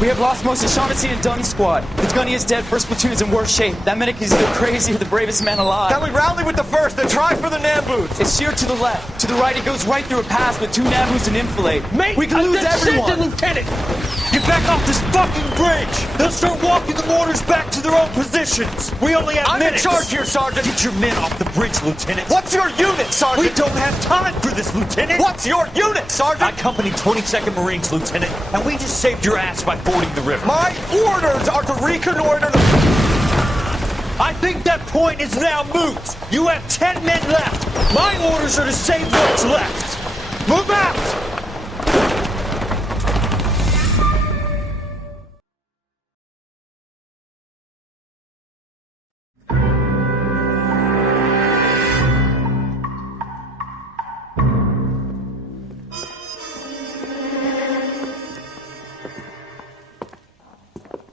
We have lost most of Shaughnessy and Dunn's squad. The gunny is dead, first platoon is in worse shape. That medic is either crazy or the bravest man alive. Now we rally with the first and try for the Namboots. It's sheer to the left. To the right, it goes right through a pass with 2 Namboots and enfilade. Mate, we can lose everyone. Lieutenant! Get back off this fucking bridge! They'll start walking the mortars back to their own positions! We only have minutes! I'm in charge here, Sergeant! Get your men off the bridge, Lieutenant! What's your unit, Sergeant? We don't have time for this, Lieutenant! What's your unit, Sergeant? I company 22nd Marines, Lieutenant, and we just saved your ass by fording the river. My orders are to reconnoiter the... I think that point is now moot! You have 10 men left! My orders are to save what's left! Move out!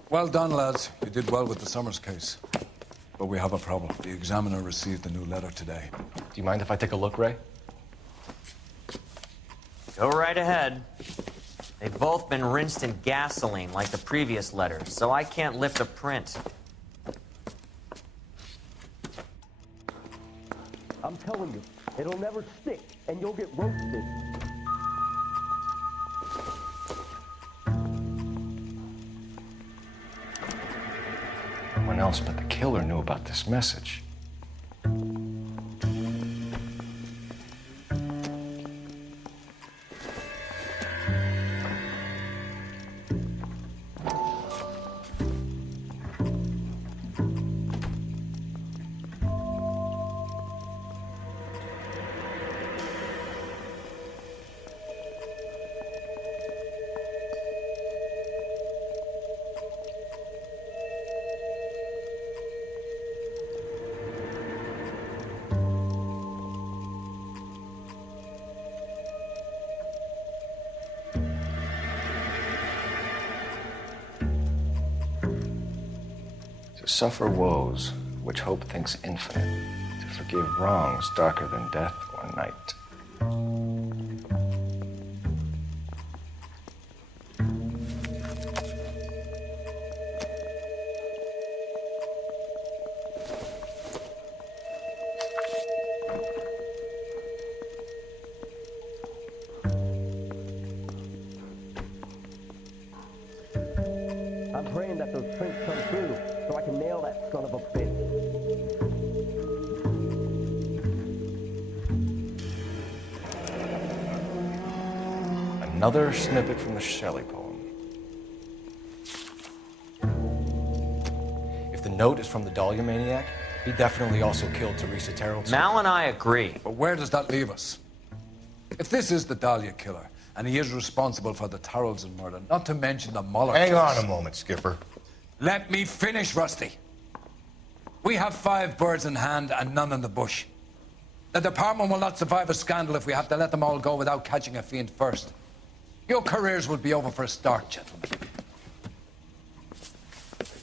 Well done, lads. You did well with the Summers case. But we have a problem. The examiner received a new letter today. Do you mind if I take a look, Ray? Go right ahead. They've both been rinsed in gasoline like the previous letters, so I can't lift a print. I'm telling you, it'll never stick, and you'll get roasted. No one else but the killer knew about this message. To suffer woes which hope thinks infinite, to forgive wrongs darker than death or night. I'm praying that those prints come true so I can nail that son of a bitch. Another snippet from the Shelley poem. If the note is from the Dahlia maniac, he definitely also killed Teresa Terrell. Mal and I agree. But where does that leave us? If this is the Dahlia killer, and he is responsible for the Tarrelson murder, not to mention the Muller Hang case. on a moment, Skipper. Let me finish, Rusty. We have 5 birds in hand and none in the bush. The department will not survive a scandal if we have to let them all go without catching a fiend first. Your careers will be over for a start, gentlemen.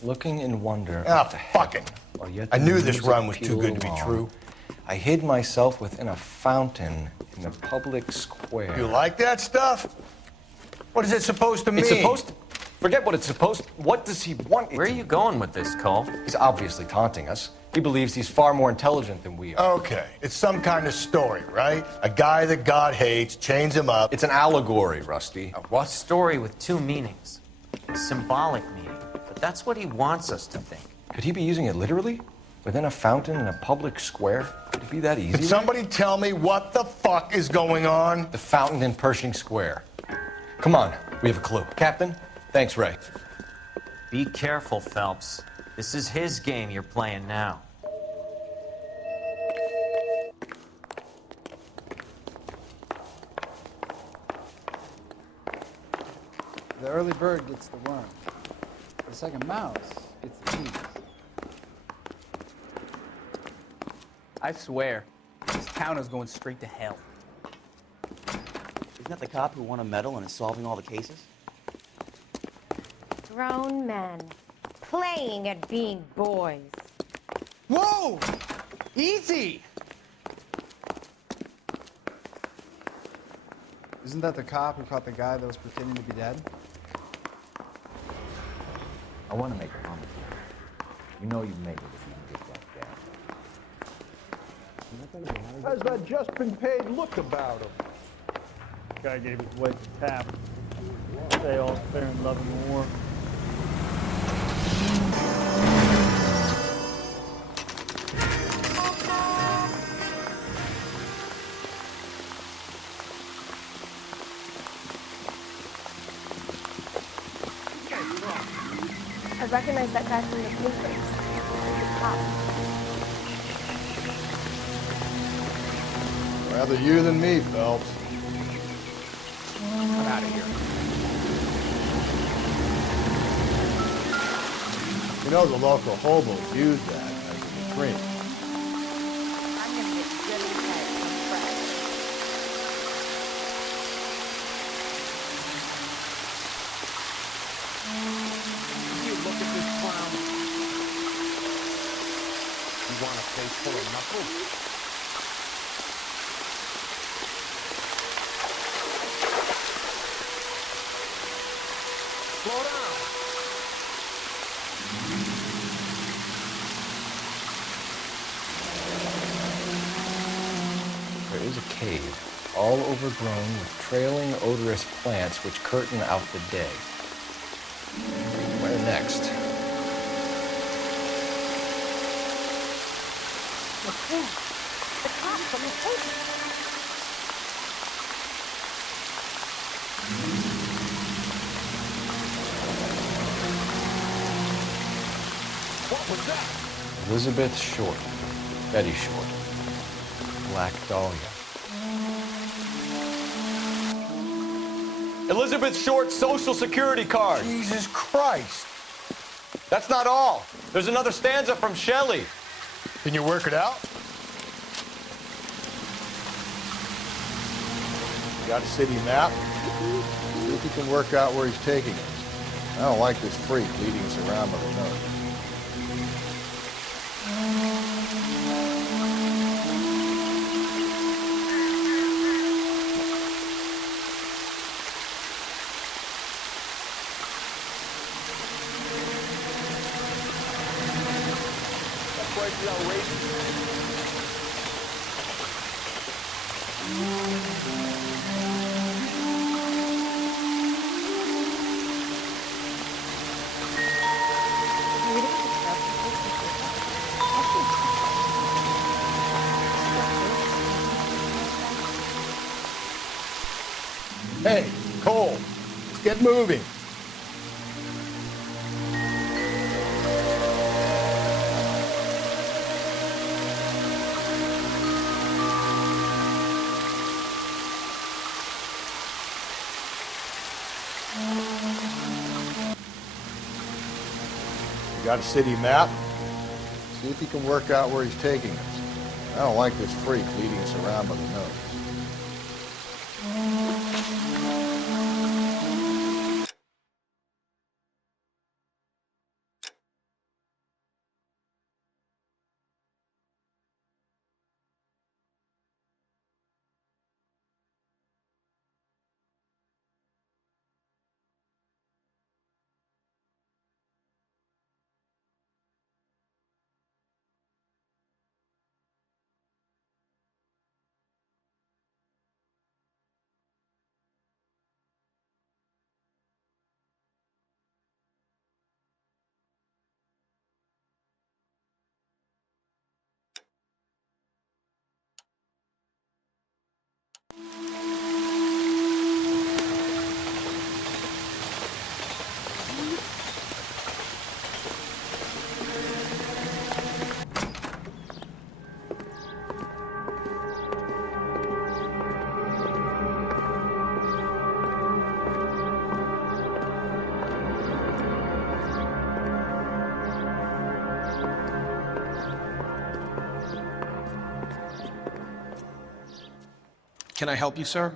Looking in wonder. Ah, at the fucking. heaven, while yet I the knew this music run was too pealed good to be along, true. I hid myself within a fountain in the public square. You like that stuff? What is it supposed to mean? It's supposed to... Forget what it's supposed to... What does he want it Where are to you going with this, Cole? He's obviously taunting us. He believes he's far more intelligent than we are. Okay, it's some kind of story, right? A guy that God hates, chains him up. It's an allegory, Rusty. A what? Story with 2 meanings. A symbolic meaning. But that's what he wants us to think. Could he be using it literally? Within a fountain in a public square? Could it be that easy? Can somebody tell me what the fuck is going on? The fountain in Pershing Square. Come on, we have a clue. Captain, thanks, Ray. Be careful, Phelps. This is his game you're playing now. The early bird gets the worm. The second mouse gets the cheese. I swear, this town is going straight to hell. Isn't that the cop who won a medal and is solving all the cases? Grown men playing at being boys. Whoa! Easy! Isn't that the cop who caught the guy that was pretending to be dead? I want to make a promise to you. You know you've made it if you can get that gas. How's that just been paid look about him? Guy gave his wife a tap. Say all fair in love and war. I recognize that guy from the papers. The cop. Rather you than me, Phelps. I'm out of here. You know the local hobos use that as a drink. I'm gonna get really tired from friends. You look at this clown. You want a face full of knuckles? Slow down. There is a cave, all overgrown with trailing, odorous plants which curtain out the day. Where next? Look there. The cop from the paper. What was that? Elizabeth Short. Betty Short. Black Dahlia. Elizabeth Short's Social Security card. Jesus Christ! That's not all. There's another stanza from Shelley. Can you work it out? You got a city map? See if you can work out where he's taking us. I don't like this freak leading us around by the nose. Hey, Cole, let's get moving. You got a city map? See if you can work out where he's taking us. I don't like this freak leading us around by the nose. Can I help you, sir?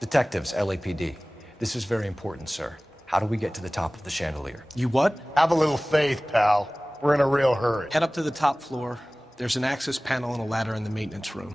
Detectives, LAPD. This is very important, sir. How do we get to the top of the chandelier? You what? Have a little faith, pal. We're in a real hurry. Head up to the top floor. There's an access panel and a ladder in the maintenance room.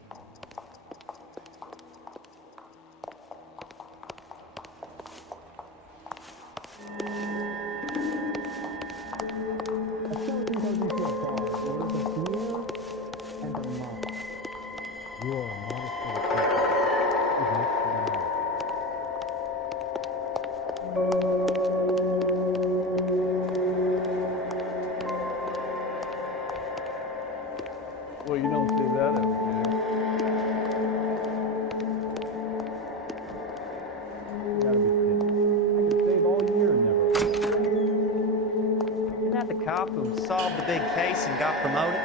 that the cop who solved the big case and got promoted?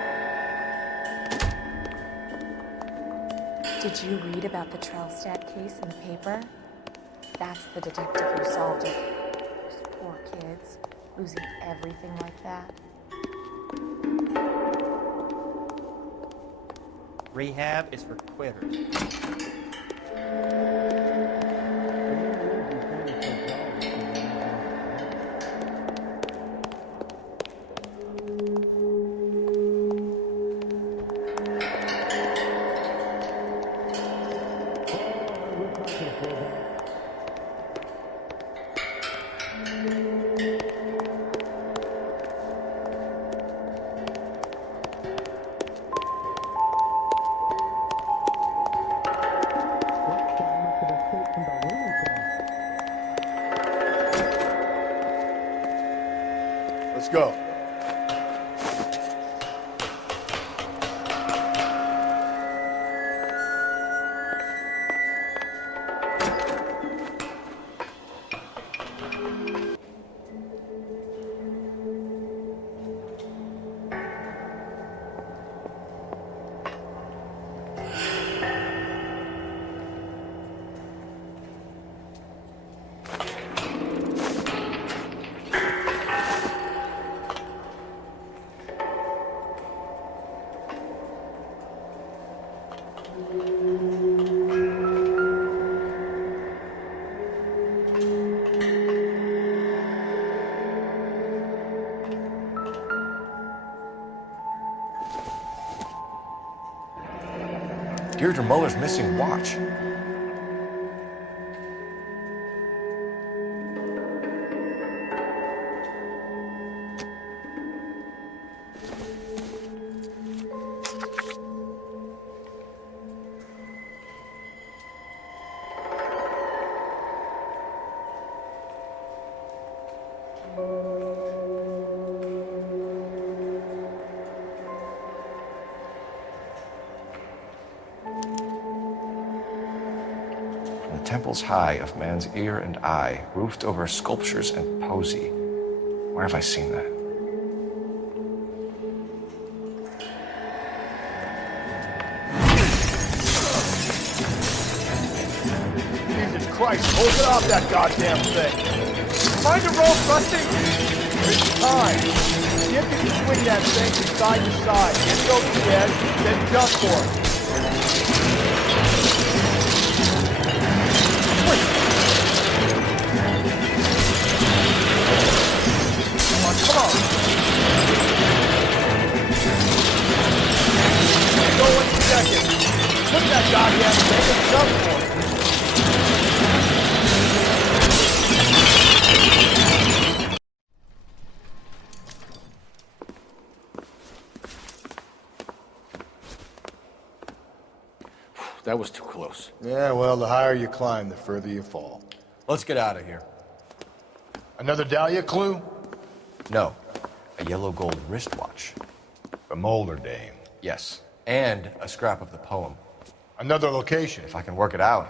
Did you read about the Trellstad case in the paper? That's the detective who solved it. Those poor kids, losing everything like that. Rehab is for quitters. Let's go. Deirdre Muller's missing watch. Temples high of man's ear and eye, roofed over sculptures and poesy. Where have I seen that? Jesus Christ, open up that goddamn thing. Find a rope, Rusty. It's time. See if you can swing that thing from side to side. Get it over the edge, then jump for it. Come on. Go in a second. Look at that goddamn thing and jump for it. That was too close. Yeah, well, the higher you climb, the further you fall. Let's get out of here. Another Dahlia clue? No, a yellow gold wristwatch. A Mulder dame. Yes, and a scrap of the poem. Another location. If I can work it out.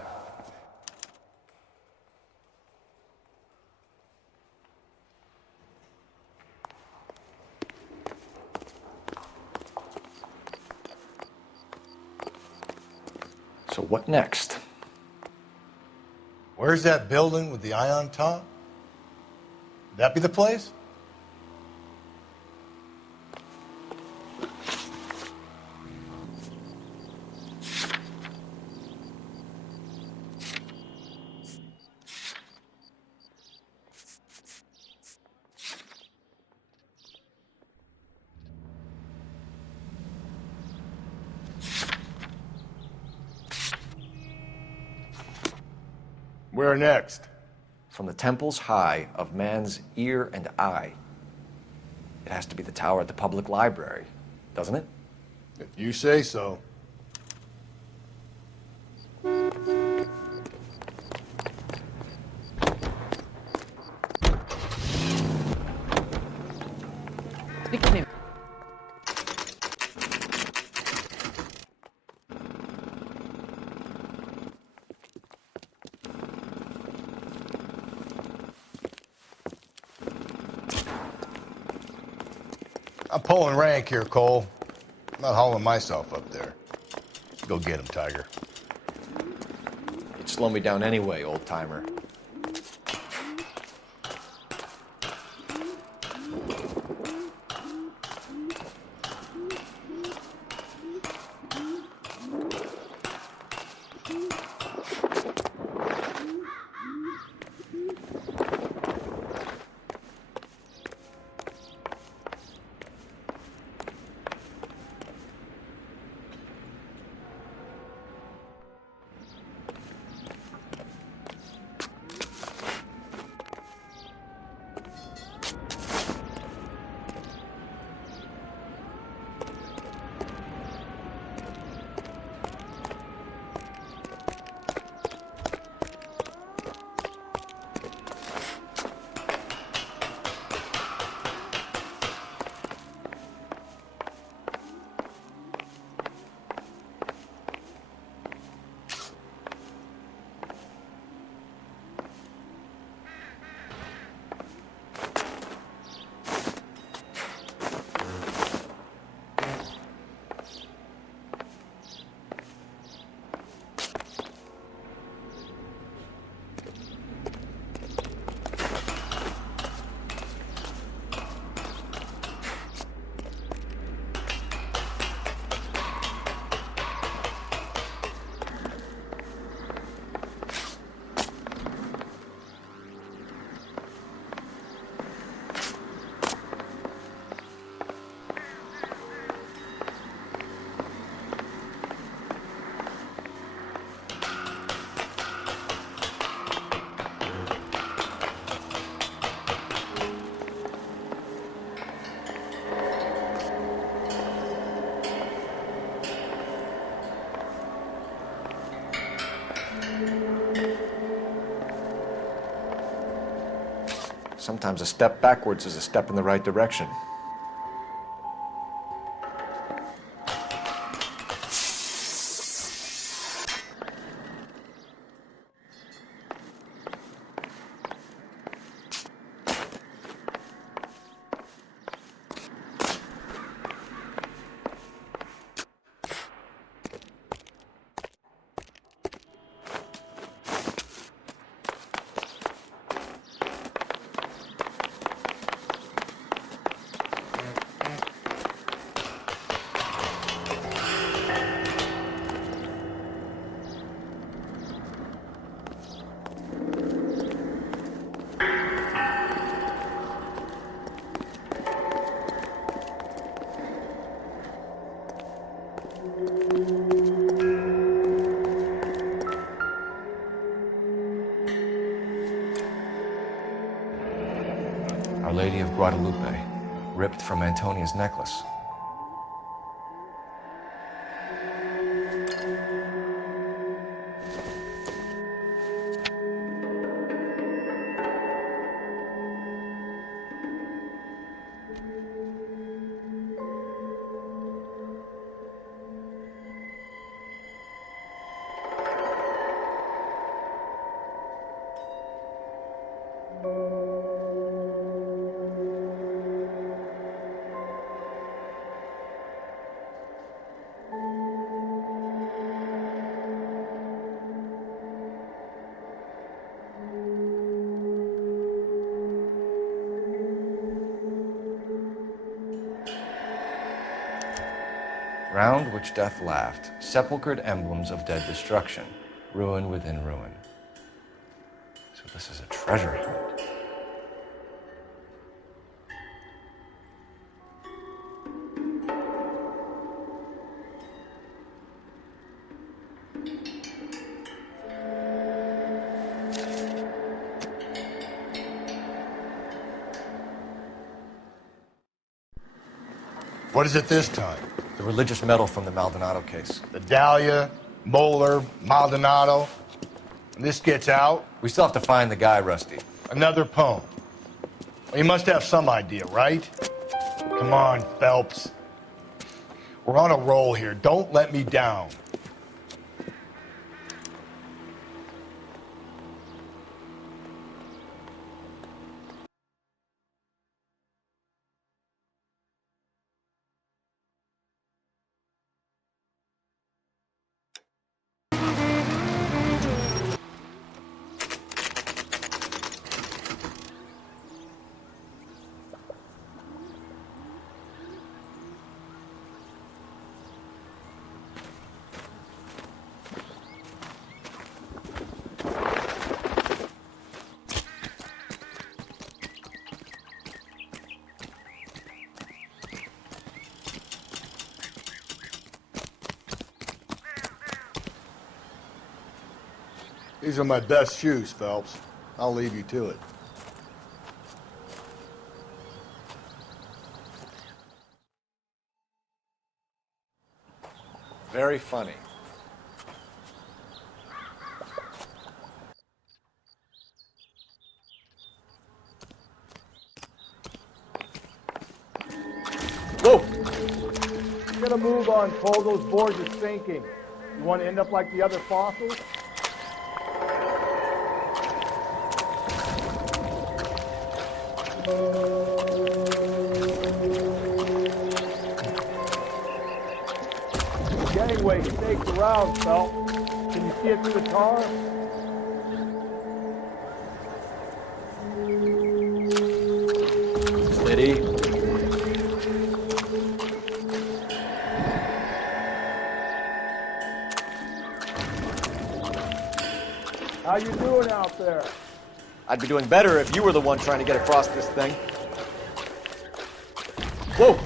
So what next? Where's that building with the eye on top? Would that be the place? Where next? From the temples high of man's ear and eye. It has to be the tower at the public library, doesn't it? If you say so. I'm pulling rank here, Cole. I'm not hauling myself up there. Go get him, Tiger. You'd slow me down anyway, old-timer. Sometimes a step backwards is a step in the right direction. Our Lady of Guadalupe, ripped from Antonia's necklace. Round which death laughed, sepulchred emblems of dead destruction, ruin within ruin. So this is a treasure hunt. What is it this time? The religious medal from the Maldonado case. The Dahlia, Moeller, Maldonado. And this gets out? We still have to find the guy, Rusty. Another poem. Well, you must have some idea, right? Come on, Phelps. We're on a roll here. Don't let me down. These are my best shoes, Phelps. I'll leave you to it. Very funny. Whoa! You gotta move on, Cole. Those boards are sinking. You want to end up like the other fossils? The gangway stakes around, Phelps. Can you see it through the tar? Steady. How you doing out there? I'd be doing better if you were the one trying to get across this thing. Whoa!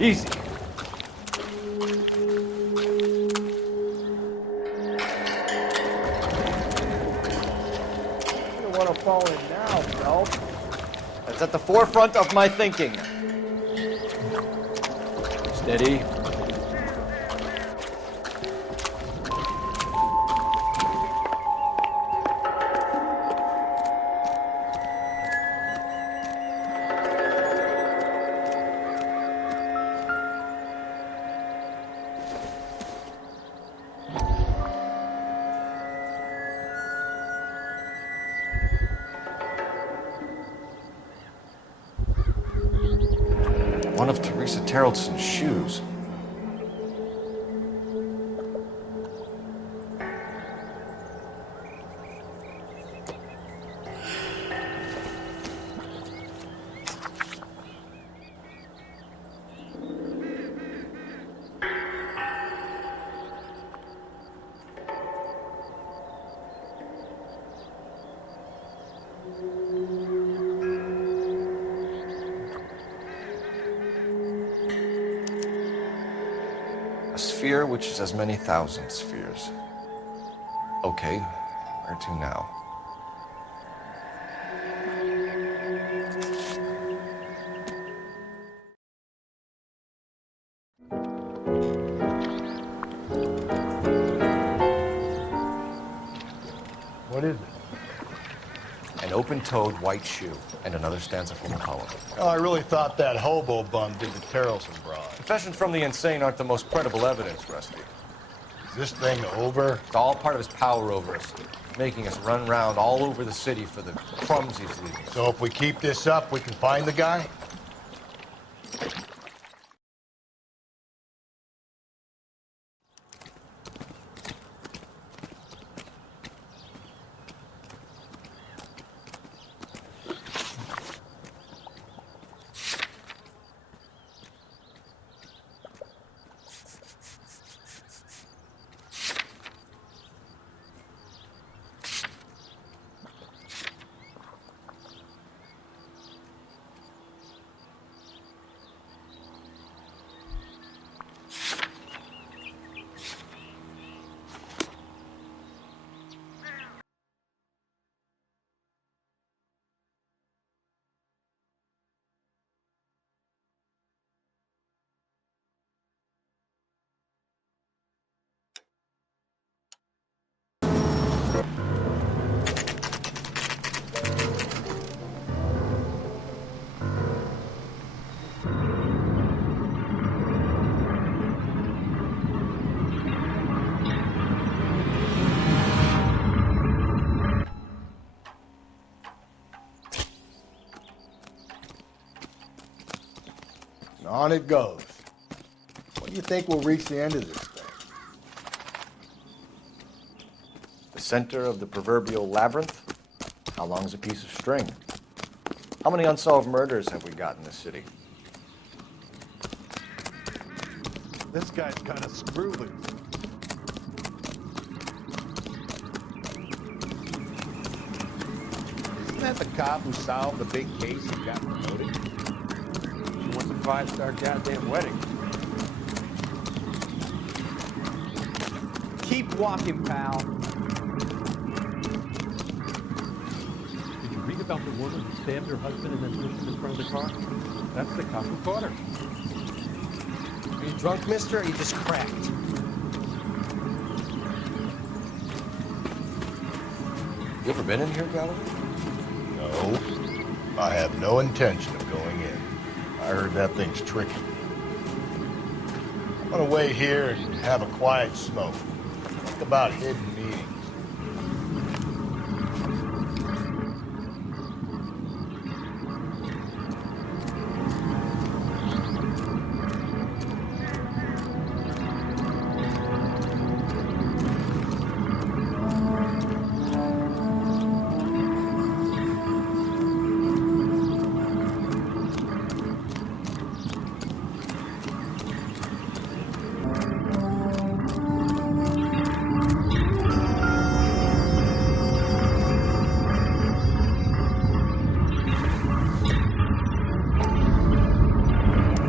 Easy. Fall in now, Phelps. That's at the forefront of my thinking. Steady. One of Teresa Terreldson's shoes. A sphere which is as many thousand spheres. Okay, where to now? What is it? An open-toed white shoe and another stanza from a poem. Oh, I really thought that hobo bum did the Terrelson broad. Confessions from the insane aren't the most credible evidence, Rusty. Is this thing over? It's all part of his power over us, making us run round all over the city for the crumbs he's leaving us. So if we keep this up, we can find the guy? On it goes. When do you think we'll reach the end of this thing? The center of the proverbial labyrinth? How long's a piece of string? How many unsolved murders have we got in this city? This guy's kind of screw loose. that the cop who solved the big case and got promoted? She wants a 5-star goddamn wedding. Keep walking, pal. Did you read about the woman who stabbed her husband and then pushed him in front of the car? That's the cop who caught her. Are you drunk, mister, or you just cracked? You ever been in here, Gallagher? No. I have no intention of going in. I heard that thing's tricky. I'm gonna wait here and have a quiet smoke. Think about hidden meetings.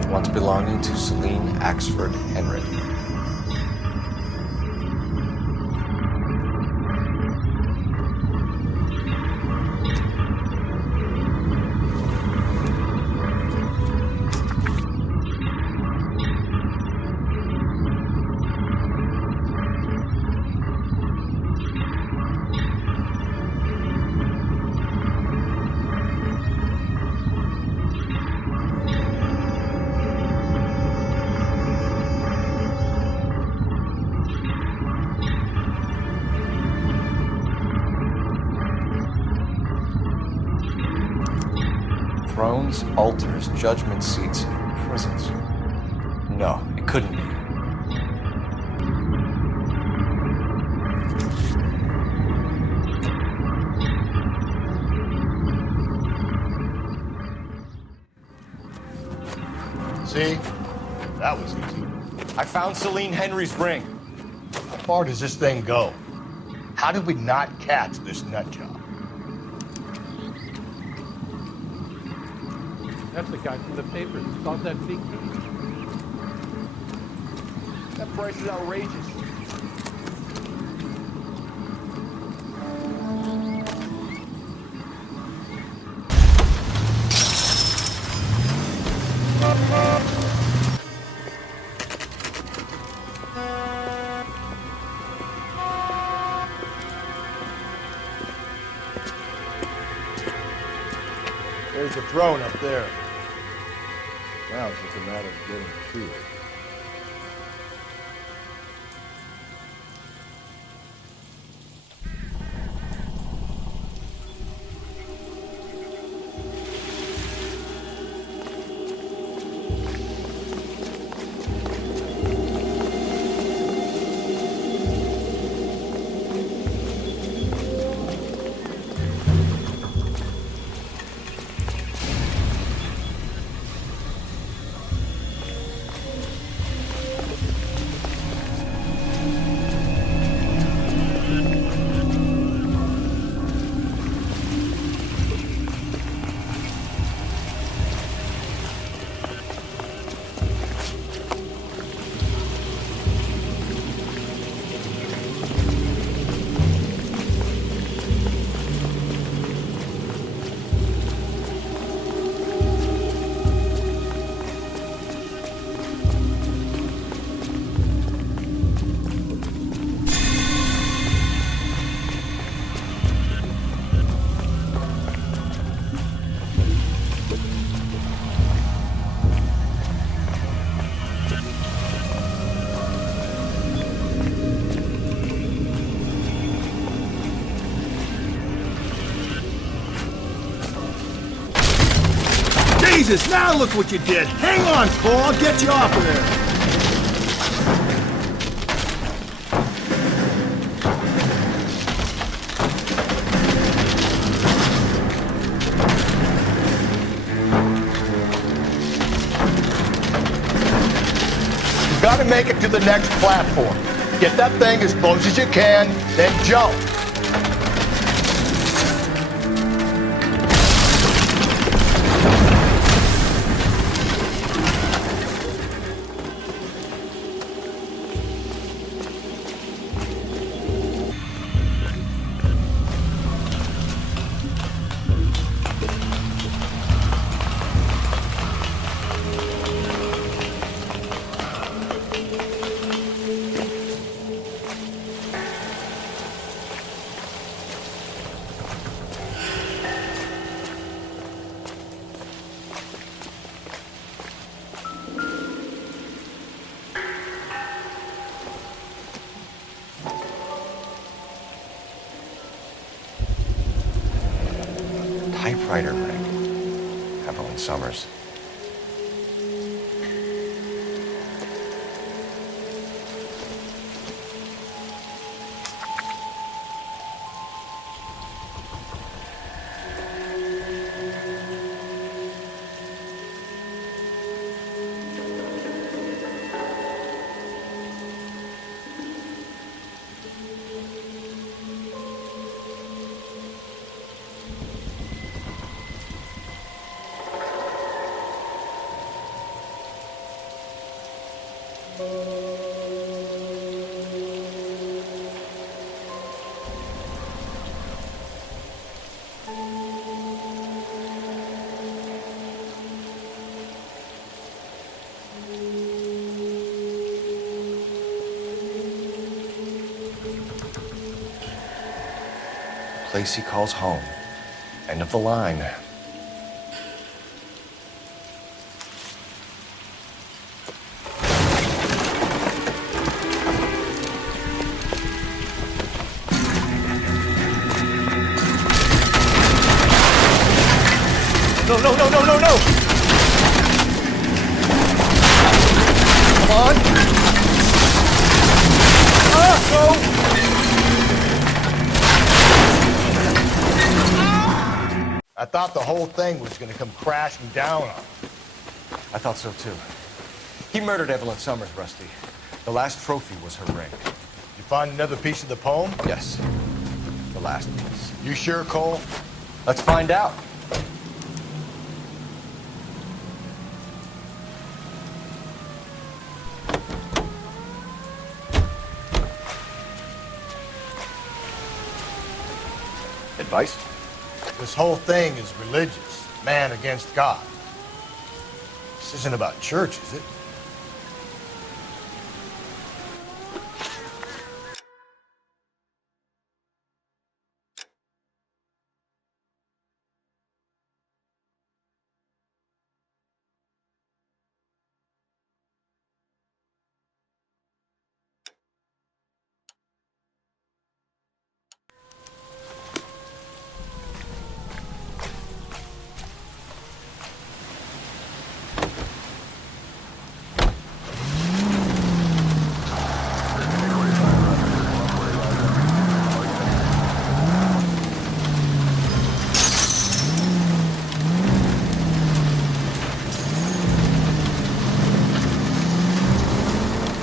Once belonging to Celine Axford Henry. Thrones, altars, judgment seats, prisons. No, it couldn't be. See? That was easy. I found Celine Henry's ring. How far does this thing go? How did we not catch this nut job? That's the guy from the paper who solved that big case. That price is outrageous. There's the throne up there. Now it's just a matter of getting to it. Jesus, now look what you did! Hang on, Cole, I'll get you off of there! You gotta make it to the next platform. Get that thing as close as you can, then jump. spider ring. Evelyn Summers. Place he calls home. End of the line. No, no, no, no, no, no! Come on! Ah, no! I thought the whole thing was gonna come crashing down on him. I thought so too. He murdered Evelyn Summers, Rusty. The last trophy was her ring. You find another piece of the poem? Yes. The last piece. You sure, Cole? Let's find out. Advice? This whole thing is religious. Man against God. This isn't about church, is it?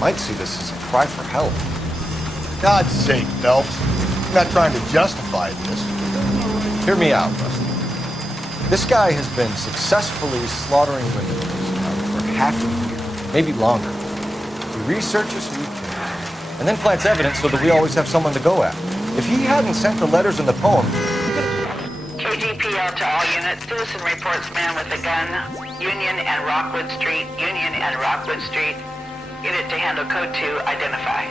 Might see this as a cry for help. God's sake, Phelps. I'm not trying to justify this. Hear me out, Rusty. This guy has been successfully slaughtering women for half a year, maybe longer. He researches who he kills, and then plants evidence so that we always have someone to go at. If he hadn't sent the letters in the poem, KGPL to all units. Citizen reports man with a gun. Union and Rockwood Street. Union and Rockwood Street. Unit to handle code 2. Identify.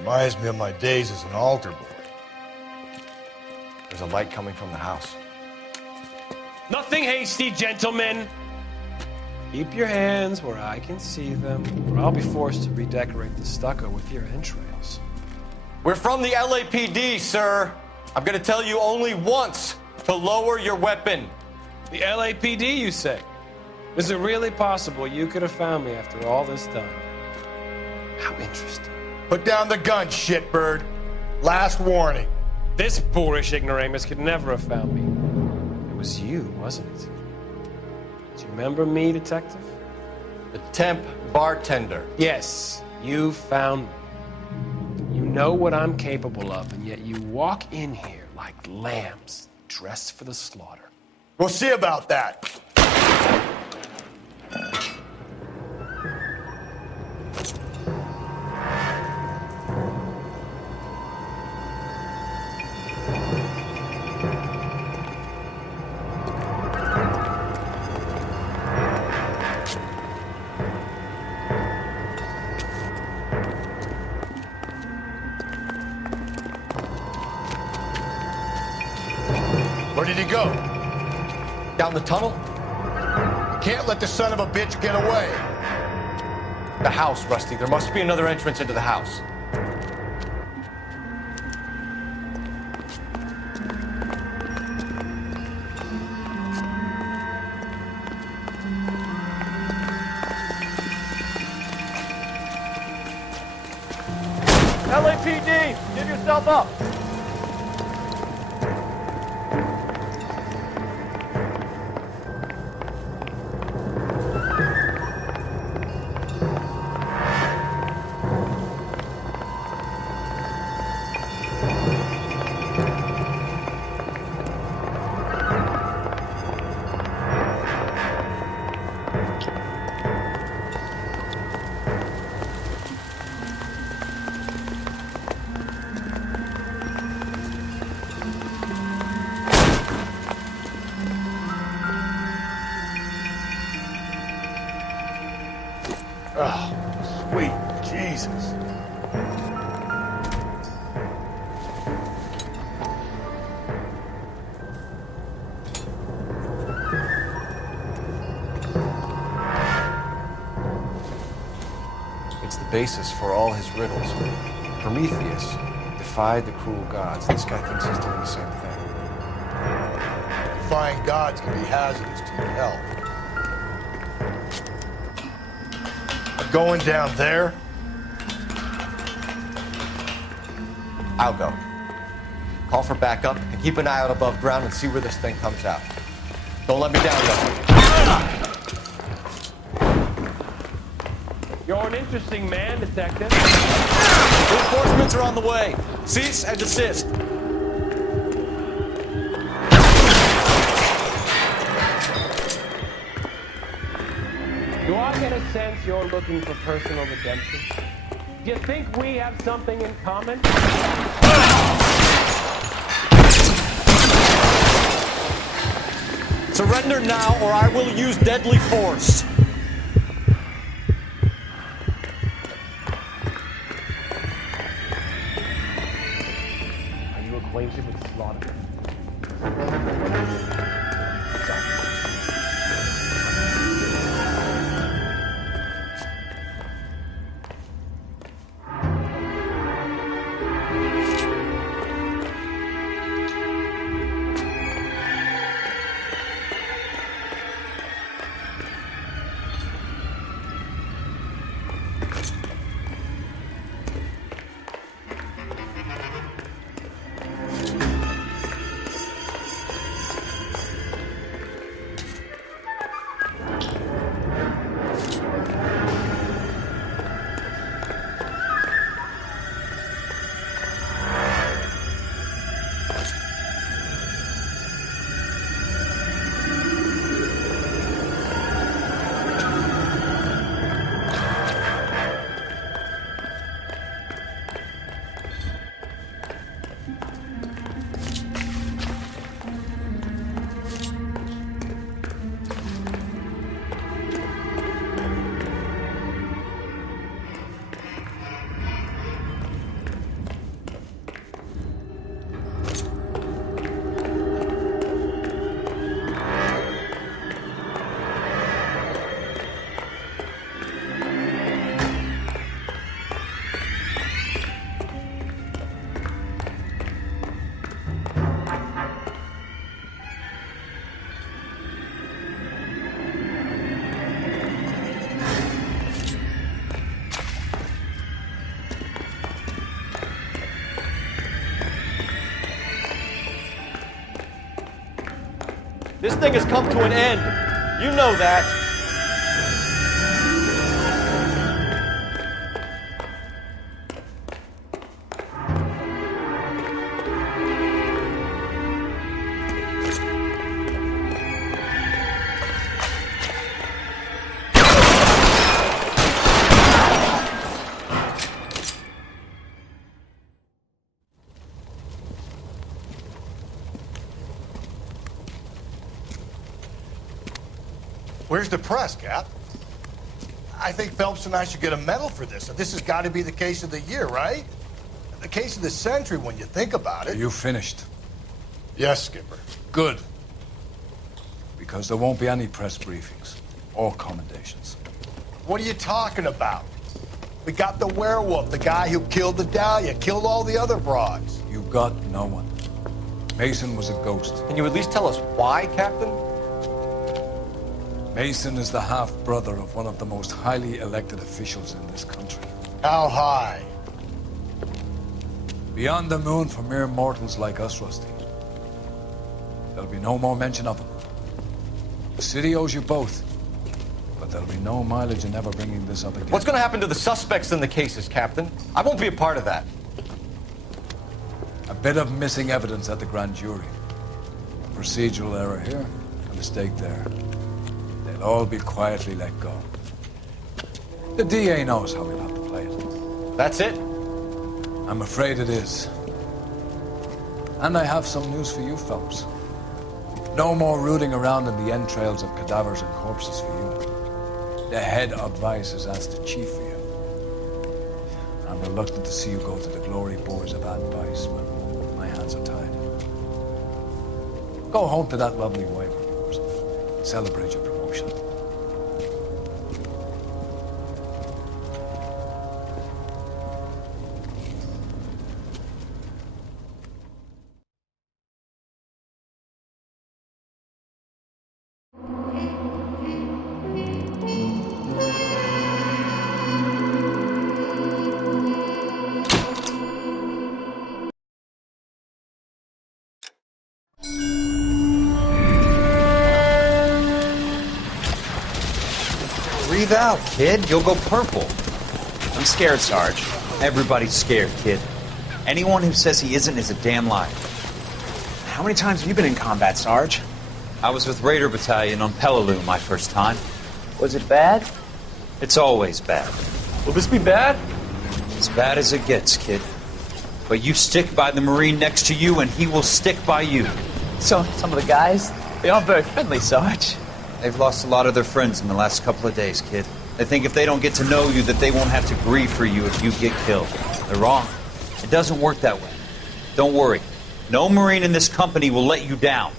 Reminds me of my days as an altar boy. there's a light coming from the house. Nothing hasty, gentlemen. Keep your hands where I can see them, or I'll be forced to redecorate the stucco with your entrails. We're from the LAPD, sir. I'm gonna tell you only once to lower your weapon. The LAPD, you say? Is it really possible you could have found me after all this time? How interesting. Put down the gun, shitbird. Last warning. This boorish ignoramus could never have found me. It was you, wasn't it? Do you remember me, detective? The temp bartender. Yes. You found me. You know what I'm capable of, and yet you walk in here like lambs dressed for the slaughter. We'll see about that. Where did he go? Down the tunnel? Can't let the son of a bitch get away. The house, Rusty. There must be another entrance into the house. LAPD, give yourself up. Oh, sweet Jesus. It's the basis for all his riddles. Prometheus defied the cruel gods. This guy thinks he's doing the same thing. Defying gods can be hazardous to your health. Going down there? I'll go. Call for backup and keep an eye out above ground and see where this thing comes out. Don't let me down, Rusty. You're an interesting man, Detective. Reinforcements are on the way. Cease and desist. Do I get a sense you're looking for personal redemption? Do you think we have something in common? Surrender now or I will use deadly force. Are you acquainted with slaughter? This thing has come to an end. You know that. Where's the press, Cap? I think Phelps and I should get a medal for this. This has got to be the case of the year, right? The case of the century when you think about it. Are you finished? Yes, Skipper. Good. Because there won't be any press briefings or commendations. What are you talking about? We got the werewolf, the guy who killed the Dahlia, killed all the other broads. You got no one. Mason was a ghost. Can you at least tell us why, Captain? Mason is the half-brother of one of the most highly elected officials in this country. How high? Beyond the moon for mere mortals like us, Rusty. There'll be no more mention of him. The city owes you both, but there'll be no mileage in ever bringing this up again. What's going to happen to the suspects in the cases, Captain? I won't be a part of that. A bit of missing evidence at the grand jury. A procedural error here, a mistake there. They'll all be quietly let go. The DA knows how we'll have to play it. That's it? I'm afraid it is. And I have some news for you, Phelps. No more rooting around in the entrails of cadavers and corpses for you. The head of vice has asked the chief for you. I'm reluctant to see you go to the glory boards of advice when my hands are tied. Go home to that lovely wife of yours. Celebrate your promotion. Breathe out, kid. You'll go purple. I'm scared, Sarge. Everybody's scared, kid. Anyone who says he isn't is a damn liar. How many times have you been in combat, Sarge? I was with Raider Battalion on Peleliu my first time. Was it bad? It's always bad. Will this be bad? As bad as it gets, kid. But you stick by the Marine next to you and he will stick by you. So, some of the guys, they aren't very friendly, Sarge. They've lost a lot of their friends in the last couple of days, kid. They think if they don't get to know you that they won't have to grieve for you if you get killed. They're wrong. It doesn't work that way. Don't worry. No Marine in this company will let you down.